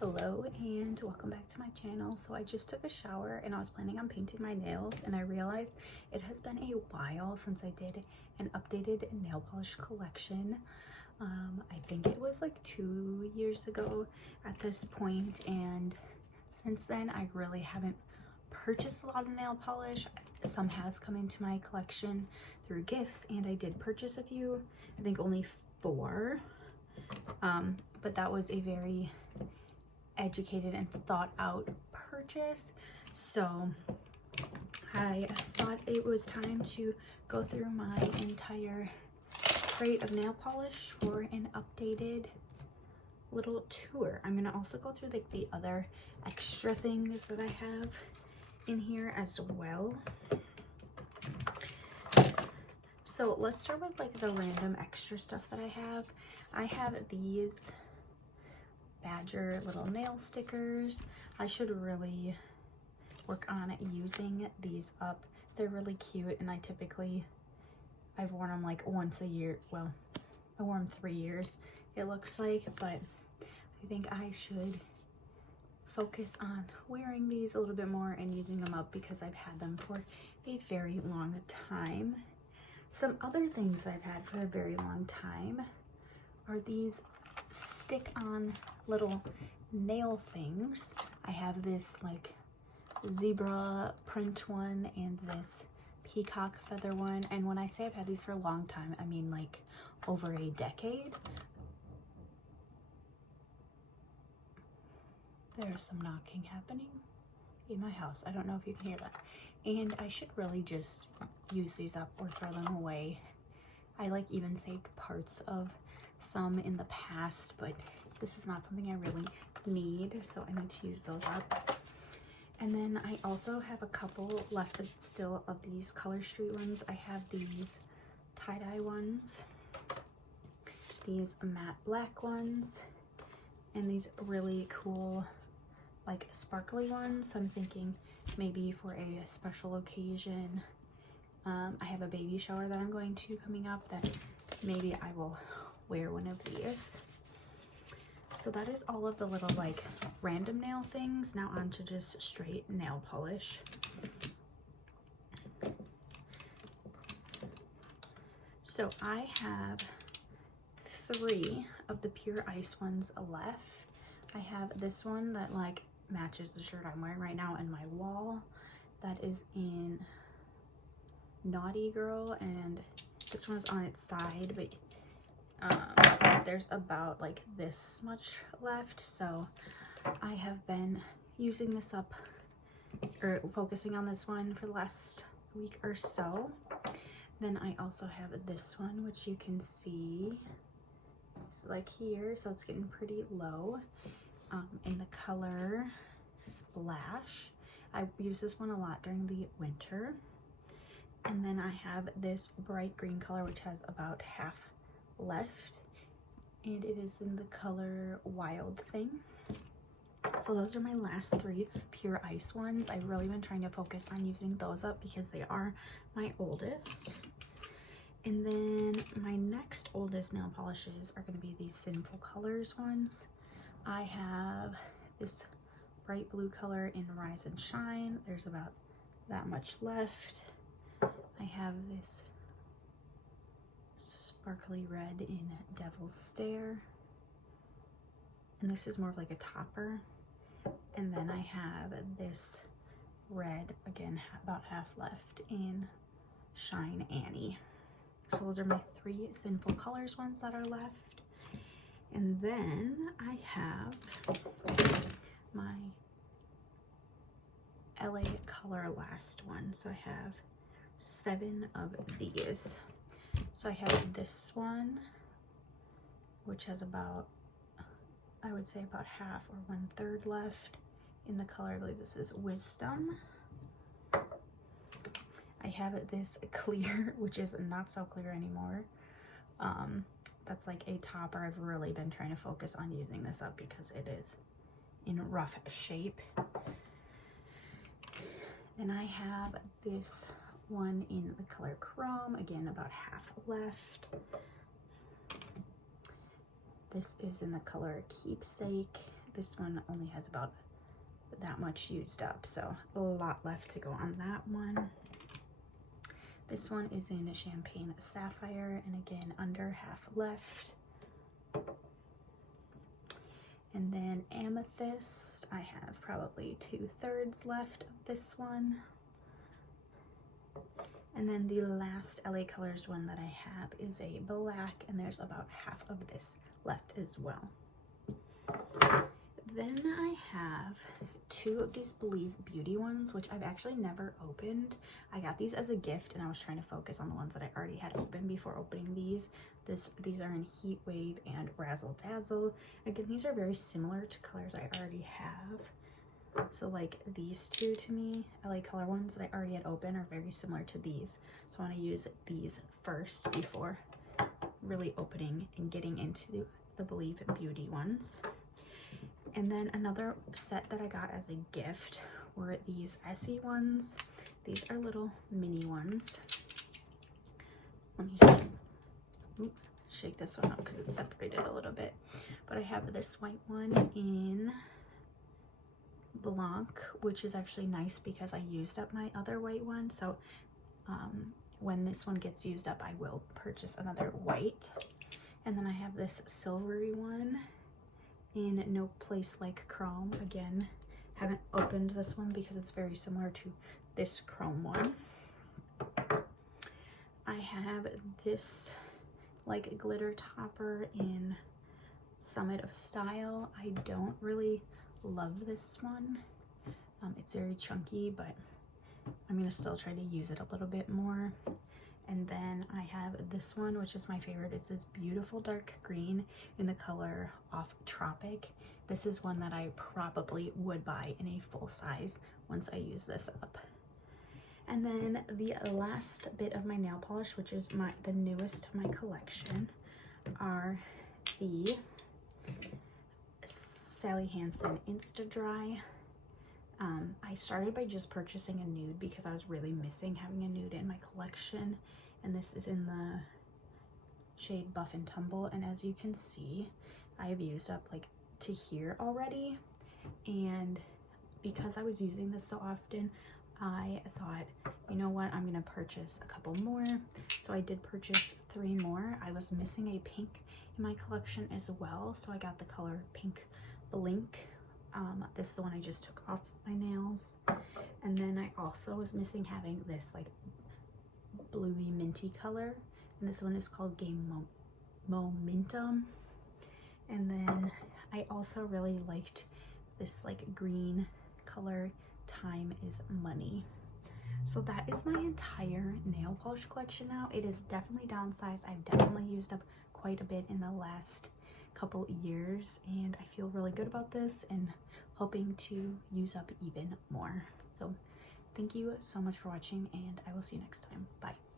Hello and welcome back to my channel. So I just took a shower and I was planning on painting my nails, and I realized it has been a while since I did an updated nail polish collection. I think it was like 2 years ago at this point, and since then I really haven't purchased a lot of nail polish. Some has come into my collection through gifts, and I did purchase a few, I think only 4, but that was a very educated and thought out purchase. So I thought it was time to go through my entire crate of nail polish for an updated little tour. I'm gonna also go through like the other extra things that I have in here as well. So let's start with like the random extra stuff that I have. I have these Badger little nail stickers. I should really work on using these up. They're really cute, and I've worn them like once a year. Well, I wore them 3 years, it looks like, but I think I should focus on wearing these a little bit more and using them up because I've had them for a very long time. Some other things I've had for a very long time are these stick-on little nail things. I have this like zebra print one and this peacock feather one, and when I say I've had these for a long time, I mean like over a decade. There's some knocking happening in my house. I don't know if you can hear that. And I should really just use these up or throw them away. I like even saved parts of some in the past, but this is not something I really need, so I need to use those up. And then I also have a couple left still of these Color Street ones. I have these tie-dye ones, these matte black ones, and these really cool like sparkly ones. So I'm thinking maybe for a special occasion. I have a baby shower that I'm going to coming up that maybe I will wear one of these. So that is all of the little like random nail things. Now on to just straight nail polish. So I have 3 of the Pure Ice ones left. I have this one that like matches the shirt I'm wearing right now in my wall. That is in Naughty Girl, and this one's on its side, but there's about like this much left, so I have been using this up or focusing on this one for the last week or so. Then I also have this one, which you can see it's like here, so it's getting pretty low, in the color Splash. I use this one a lot during the winter. And then I have this bright green color, which has about half left, and it is in the color Wild Thing. So those are my last 3 Pure Ice ones. I've really been trying to focus on using those up because they are my oldest. And then my next oldest nail polishes are going to be these Sinful Colors ones. I have this bright blue color in Rise and Shine. There's about that much left. I have this sparkly red in Devil's Stare, and this is more of like a topper. And then I have this red, again about half left, in Shine Annie. So those are my 3 Sinful Colors ones that are left. And then I have my LA Color last one. So I have 7 of these. So I have this one, which has about, I would say about half or 1/3 left in the color, I believe this is Wisdom. I have this clear, which is not so clear anymore. That's like a topper. I've really been trying to focus on using this up because it is in rough shape. Then I have this one in the color Chrome, again about half left. This is in the color Keepsake. this one only has about that much used up, so a lot left to go on that one. This one is in Champagne Sapphire, and again, under half left. And then Amethyst, I have probably 2/3 left of this one. And then the last LA Colors one that I have is a black, and there's about half of this left as well. Then I have 2 of these Believe Beauty ones, which I've actually never opened. I got these as a gift, and I was trying to focus on the ones that I already had open before opening these. These are in Heat Wave and Razzle Dazzle. Again, these are very similar to colors I already have. So like these two to me, LA Color ones that I already had open, are very similar to these. So I want to use these first before really opening and getting into the Believe Beauty ones. And then another set that I got as a gift were these Essie ones. These are little mini ones. Let me shake this one up because it's separated a little bit. But I have this white one in Blanc, which is actually nice because I used up my other white one. So when this one gets used up, I will purchase another white. And then I have this silvery one in No Place Like Chrome. Again, haven't opened this one because it's very similar to this chrome one. I have this like glitter topper in Summit of Style. I don't really love this one. It's very chunky, but I'm gonna still try to use it a little bit more. And then I have this one, which is my favorite. It's this beautiful dark green in the color Off Tropic. This is one that I probably would buy in a full size once I use this up. And then the last bit of my nail polish, which is the newest to my collection, are the Sally Hansen Insta Dry. I started by just purchasing a nude because I was really missing having a nude in my collection, and this is in the shade Buff and Tumble, and as you can see, I have used up like to here already, and because I was using this so often, I thought, you know what, I'm gonna purchase a couple more. So I did purchase 3 more. I was missing a pink in my collection as well, so I got the color Pink Blink. This is the one I just took off my nails. And then I also was missing having this like bluey minty color, and this one is called Game Momentum. And then I also really liked this like green color, Time is Money. So that is my entire nail polish collection now. It is definitely downsized. I've definitely used up quite a bit in the last couple years, and I feel really good about this and hoping to use up even more. So thank you so much for watching, and I will see you next time. Bye.